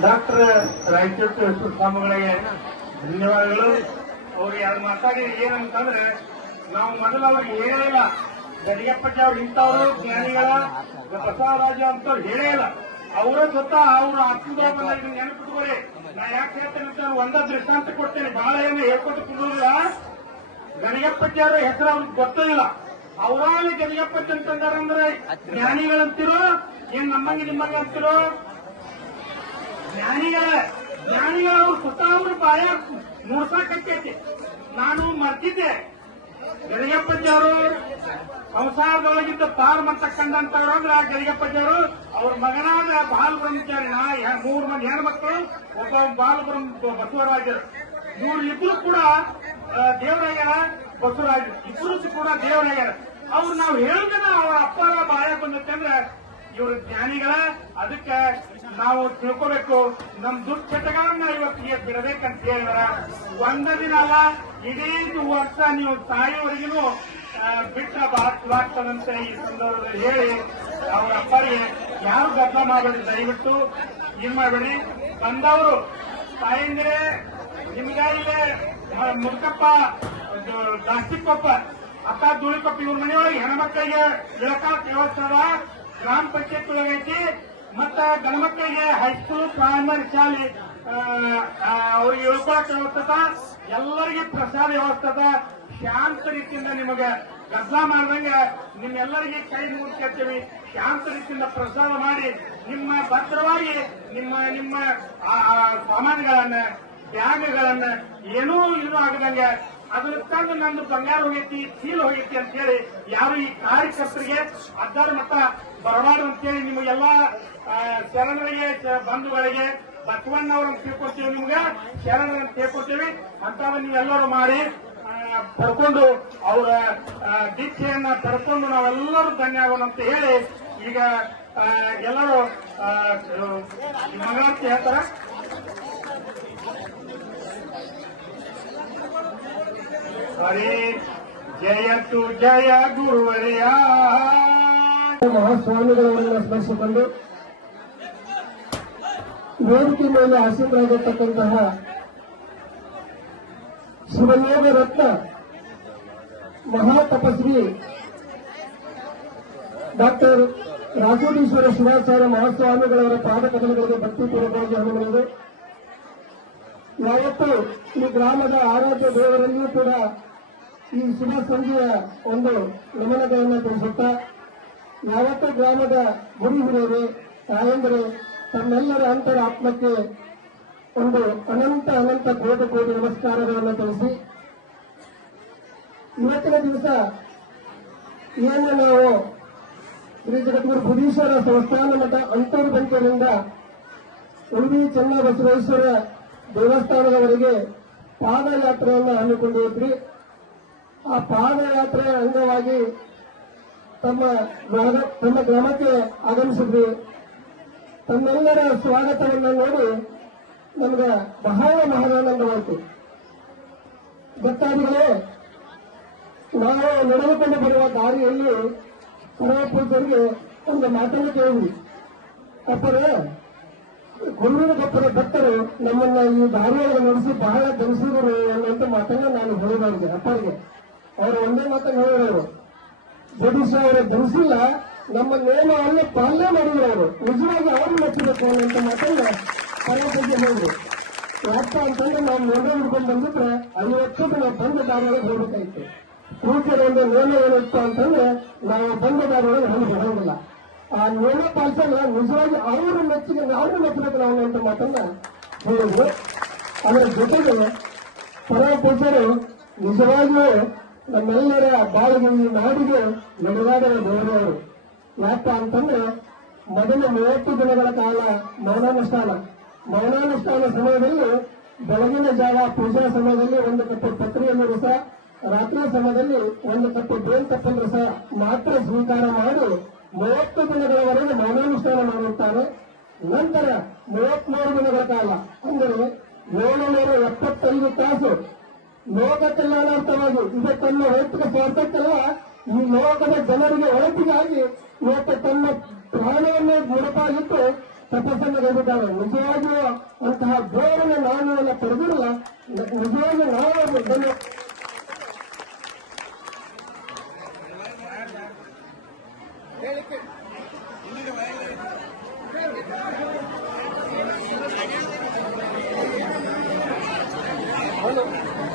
Doctor Raichur ಸ್ವಾಮಿಗಳಿಗೆ ಧನ್ಯವಾದಗಳು. ಅವ್ರು ಯಾರು ಮಾತಾಡಿ ಏನಂತಂದ್ರೆ ನಾವು ಮೊದಲು ಅವ್ರಿಗೆ ಹೇಳೇ ಇಲ್ಲ. ಗಡಿಗೆಪ್ಪಜ್ಜ ಅವ್ರು ಇಂಥವ್ರು ಜ್ಞಾನಿಗಳ ಬಸವರಾಜ ಅಂತವ್ರು ಹೇಳೇ ಇಲ್ಲ. ಅವರ ಸ್ವತಃ ಅವರು ಆತ್ಮದ ನೆನಪಿಟ್ಕೊಳ್ಳಿ. ನಾ ಯಾಕೆ ಹೇಳ್ತೇನೆ ಅಂತ ಒಂದ ದೃಷ್ಟಾಂತ ಕೊಡ್ತೇನೆ. ಬಹಳ ಏನು ಹೇಳ್ಕೊಟ್ಟು ಕೊಡುವುದಿಲ್ಲ. ಗಡಿಗೆಪ್ಪಜ್ಜರ ಹೆಸರು ಅವ್ರಿಗೆ ಗೊತ್ತಿಲ್ಲ. ಅವರಾಗಲಿ ಗಡಿಗೆಪ್ಪಜ್ಜ ಅಂತಂದ್ರೆ ಜ್ಞಾನಿಗಳಂತಿರೋ ಏನ್ ನಮ್ಮಂಗೆ ನಿಮ್ಮಂಗೆ ಅಂತಿರೋ ಜ್ಞಾನಿಗಳವ್ರು ಸ್ವತಃ ಅವರು ಬಾಯ ಮೂರ್ಸಾಕೈತಿ. ನಾನು ಮರ್ತಿದ್ದೆ. ಗಡಿಗೆಪ್ಪಜ್ಜವರು ಸಂಸಾರದೊಳಗಿದ್ದ ತಾರು ಮಂತ ಕಂಡಂತವ್ರು ಅಂದ್ರೆ ಗಡಿಗೆಪ್ಪಜ್ಜವರು ಅವ್ರ ಮಗನಾದ ಬಾಲ ಬ್ರಹ್ಮಚಾರಿ. 3 ಮಂದಿ ಹೆಣ್ಮಕ್ಳು, ಒಬ್ಬ ಬಾಲ ಬಸವರಾಜರು. ಇಬ್ರು ಕೂಡ ದೇವರಾಗ್ಯಾರ. ಬಸವರಾಜ ಇಬ್ರು ಕೂಡ ದೇವರಾಗ್ಯಾರ. ಅವ್ರು ನಾವು ಹೇಳಿದ್ರೆ ಅವ್ರ ಅಪ್ಪರ ಬಾಯ ಬಂದತ್ತಂದ್ರೆ ಇವರು ಜ್ಞಾನಿಗಳ. ಅದಕ್ಕೆ ನಾವು ತಿಳ್ಕೋಬೇಕು. ನಮ್ ದುಶ್ಚಟಗಳನ್ನ ಇವತ್ತಿಗೆ ಬಿಡಬೇಕಂತ ಹೇಳಿದಾರ. ಒಂದ ದಿನ ಅಲ್ಲ, ಇಡೀ ವರ್ಷ ನೀವು ಸಾಯುವವರೆಗೂ ಬಿಟ್ಟ ಬಾಗ್ತದಂತ ಈ ಸಂದರ್ಭದಲ್ಲಿ ಹೇಳಿ ಅವ್ರ ಅಪ್ಪರಿಗೆ ಯಾರು ಗದ್ದಲ ಮಾಡಬೇಡಿ. ದಯವಿಟ್ಟು ಏನ್ ಮಾಡಬೇಡಿ. ಬಂದವರು ತಾಯಂದ್ರೆ ನಿಮ್ಗ ಇಲ್ಲೇ ಮುದುಕಪ್ಪ, ದಾಸ್ತಿಕೊಪ್ಪ, ಅಕ್ಕ ಧೂಳಿಕೊಪ್ಪ ಇವ್ರ ಮನೆಯೊಳಗೆ ಹೆಣ್ಮಕ್ಳಿಗೆ ಇಳಕಾಕ್ ವ್ಯವಸ್ಥೆ ಅದ. ಗ್ರಾಮ ಪಂಚಾಯತ್ ಒಳಗೈತಿ. ಮತ್ತ ಗಣಮಕ್ಕಳಿಗೆ ಹೈಸ್ಕೂಲ್ ಪ್ರೈಮರಿ ಶಾಲೆ ಅವ್ರಿಗೆ ಇಳ್ಕೊಳಕ್ ವ್ಯವಸ್ಥೆ. ಎಲ್ಲರಿಗೆ ಪ್ರಸಾದ ವ್ಯವಸ್ಥೆ. ಶಾಂತ ರೀತಿಯಿಂದ ನಿಮಗೆ ಗದ್ದಲ ಮಾಡ್ದಂಗೆ ನಿಮ್ಮೆಲ್ಲರಿಗೆ ಕೈ ಮುಗಿಸ್ಕೊಳ್ತೀವಿ. ಶಾಂತ ರೀತಿಯಿಂದ ಪ್ರಸಾದ ಮಾಡಿ ನಿಮ್ಮ ಭದ್ರವಾಗಿ ನಿಮ್ಮ ಸಾಮಾನುಗಳನ್ನ, ಬ್ಯಾಗ್ಗಳನ್ನ ಏನೂ ಆಗದಂಗೆ ಅದನ್ನ ತಂದು ನಂದು ಬಂಗಾರ ಹೋಗೈತಿ, ಚೀಲ ಹೋಗೈತಿ ಅಂತ ಹೇಳಿ ಯಾರು ಈ ಕಾರ್ಯಕರ್ತರಿಗೆ ಅಡ್ಡಾಡ ಮಟ್ಟ ಬರಬಾರ್ದು ಅಂತೇಳಿ ನಿಮಗೆಲ್ಲ ಶರಣರಿಗೆ, ಬಂಧುಗಳಿಗೆ ಬಸವಣ್ಣವ್ರನ್ನ ತಿಳ್ಕೊಡ್ತೀವಿ. ನಿಮ್ಗೆ ಶರಣರನ್ನ ತಿಳ್ಕೊಡ್ತೀವಿ. ಅಂತವ ನೀವೆಲ್ಲರೂ ಮಾಡಿ ಪಡ್ಕೊಂಡು ಅವರ ದೀಕ್ಷೆಯನ್ನ ಪಡ್ಕೊಂಡು ನಾವೆಲ್ಲರೂ ಧನ್ಯ ಆಗೋಣ ಅಂತ ಹೇಳಿ ಈಗ ಎಲ್ಲರೂ ಮಂಗಳಾರತಿ ಹೇಳ್ತಾರ. ಹರೇ ಜಯತು ಜಯ ಗುರುವರಿಯ ಮಹಾಸ್ವಾಮಿಗಳವರನ್ನು ಸ್ಮರಿಸಿಕೊಂಡು ವೇದಿಕೆ ಮೇಲೆ ಆಸೀನರಾಗಿರ್ತಕ್ಕಂತಹ ಶಿವಯೋಗ ರತ್ನ ಮಹಾತಪಸ್ವಿ ಡಾಕ್ಟರ್ ರಾಜೋಡೀಶ್ವರ ಶಿವಾಚಾರ್ಯ ಮಹಾಸ್ವಾಮಿಗಳವರ ಪಾದಕಮಲಗಳಿಗೆ ಭಕ್ತಿಪೂರ್ವಕವಾಗಿ ಹನುಮನಿದೆ. ಯಾವತ್ತು ಈ ಗ್ರಾಮದ ಆರಾಧ್ಯ ದೇವರಲ್ಲಿಯೂ ಕೂಡ ಈ ಶುಭ ಸಂಜೆಯ ಒಂದು ನಮನಗಳನ್ನು ತಿಳಿಸುತ್ತಾ, ಯಾವತ್ತು ಗ್ರಾಮದ ಗುರು ಹಿರಿಯರೇ, ತಾಯಂದರೆ ತಮ್ಮೆಲ್ಲರ ಅಂತರ ಆತ್ಮಕ್ಕೆ ಒಂದು ಅನಂತ ಕೋಟಿ ನಮಸ್ಕಾರಗಳನ್ನು ತಿಳಿಸಿ, ಇವತ್ತಿನ ದಿವಸ ಏನು ನಾವು ಶ್ರೀ ಜಗದ್ಗುರು ಬುಧೀಶ್ವರ ಸಂಸ್ಥಾನ ಮಠ ಅಂತೂರು ಬಂಕೆಯಿಂದ ಉಡುಪಿ ಚೆನ್ನಬಸವೇಶ್ವರ ದೇವಸ್ಥಾನದವರೆಗೆ ಪಾದಯಾತ್ರೆಯನ್ನು ಹಮ್ಮಿಕೊಂಡಿದ್ರಿ. ಆ ಪಾದಯಾತ್ರೆಯ ಅಂಗವಾಗಿ ತಮ್ಮ ಗ್ರಾಮಕ್ಕೆ ಆಗಮಿಸಿದ್ರಿ. ತಮ್ಮೆಲ್ಲರ ಸ್ವಾಗತವನ್ನು ನೋಡಿ ನಮ್ಗೆ ಬಹಳ ಮಹದಾನಂದವಾಯಿತು. ಭಕ್ತಾದಿಗಳೇ, ನಾವು ನಡೆದುಕೊಂಡು ಬರುವ ದಾರಿಯಲ್ಲಿ ಪರಮಪೂಜ್ಯರಿಗೆ ಒಂದು ಮಾತನ್ನು ಕೇಳಿದ್ವಿ. ಅಪ್ಪರೇ, ಗುರುವಿನ ಗೊಬ್ಬರ ಭಕ್ತರು ನಮ್ಮನ್ನ ಈ ದಾರಿಯನ್ನು ನಡೆಸಿ ಬಹಳ ಧರಿಸಿದರು ಅನ್ನುವಂಥ ಮಾತನ್ನ ನಾನು ಹೇಳಿದವ್ರಿಗೆ, ಅಪ್ಪರಿಗೆ. ಅವರು ಒಂದೇ ಮಾತನ್ನು ಹೇಳಿದವರು, ಜಗದೀಶ ಅವರು ಧರಿಸಿಲ್ಲ, ನಮ್ಮ ನೇಮವನ್ನು ಪಾಲನೆ ಮಾಡಿದ್ರು. ಅವರು ನಿಜವಾಗಿ ಅವರು ಮೆಚ್ಚಬೇಕು ಅನ್ನುವಂಥ ಮಾತನ್ನ ಪರಮಪೂಜ್ಯ ಹೇಳಿದ್ರು. ಯಾಕ ಅಂತಂದ್ರೆ ನಾವು ನೇಮ ಹಿಡ್ಕೊಂಡು ಬಂದಿದ್ರೆ 50 ನಾವು ಬಂದ ದಾರಿಯೊಳಗೆ ಹೋಗ್ಬೇಕಾಗಿತ್ತು. ಪೂಜ್ಯರ ಒಂದು ನೇಮ ಏನಿತ್ತು ಅಂತಂದ್ರೆ ನಾವು ಬಂದ ದಾರಿಯೊಳಗೆ ಹೋಗಿ ಬರೋಂಗಿಲ್ಲ. ಆ ನೇಮ ಪಾಲಿಸಲ್ಲ, ನಿಜವಾಗಿ ಅವರು ಮೆಚ್ಚಬೇಕು ನಾವು ಅನ್ನುವಂಥ ಮಾತನ್ನ ಹೇಳಿದ್ರು. ಅದರ ಜೊತೆಗೆ ಪರಮಪೂಜ್ಯರು ನಿಜವಾಗಿಯೂ ನಮ್ಮೆಲ್ಲರ ಬಾಳಿಗೆ, ಈ ನಾಡಿಗೆ ನಡೆದಾಡುವ ದೇವರವರು. ಯಾಕ ಅಂತಂದ್ರೆ ಮೊದಲ 30 ದಿನಗಳ ಕಾಲ ಮೌನಾನುಷ್ಠಾನ ಸಮಯದಲ್ಲಿ ಬೆಳಗಿನ ಜಾವ ಪೂಜಾ ಸಮಯದಲ್ಲಿ 1 ಕಪ್ಪು ಪತ್ರಿಯನ್ನು ರಸ, ರಾತ್ರಿ ಸಮಯದಲ್ಲಿ 1 ಕಪ್ಪು ಬೇನ್ ತಪ್ಪಲ್ ರಸ ಮಾತ್ರ ಸ್ವೀಕಾರ ಮಾಡಿ 30 ದಿನಗಳವರೆಗೆ ಮೌನಾನುಷ್ಠಾನ ಮಾಡಿರುತ್ತಾರೆ. ನಂತರ 33 ದಿನಗಳ ಕಾಲ ಅಂದರೆ 775 ತಾಸು ಲೋಕ ಕಲ್ಯಾಣಾರ್ಥವಾಗಿ, ಇದು ತನ್ನ ವೈಯಕ್ತಿಕ ಸ್ವಾರ್ಥಕ್ಕಲ್ಲ, ಈ ಲೋಕದ ಜನರಿಗೆ ಒಳತಿಗಾಗಿ ಇವತ್ತು ತನ್ನ ಪ್ರಾಣವನ್ನು ಮುಡುಪಾಗಿಟ್ಟು ತಪಸ್ಸನ್ನು ಕೈಬಿಟ್ಟಾರೆ. ನಿಜವಾಗಿಯೂ ಅಂತಹ ದೇವರನ್ನು ನಾನು ಎಲ್ಲ ಪಡೆದಿರಲ್ಲ. ನಿಜವಾಗಿ ನಾವು Hello.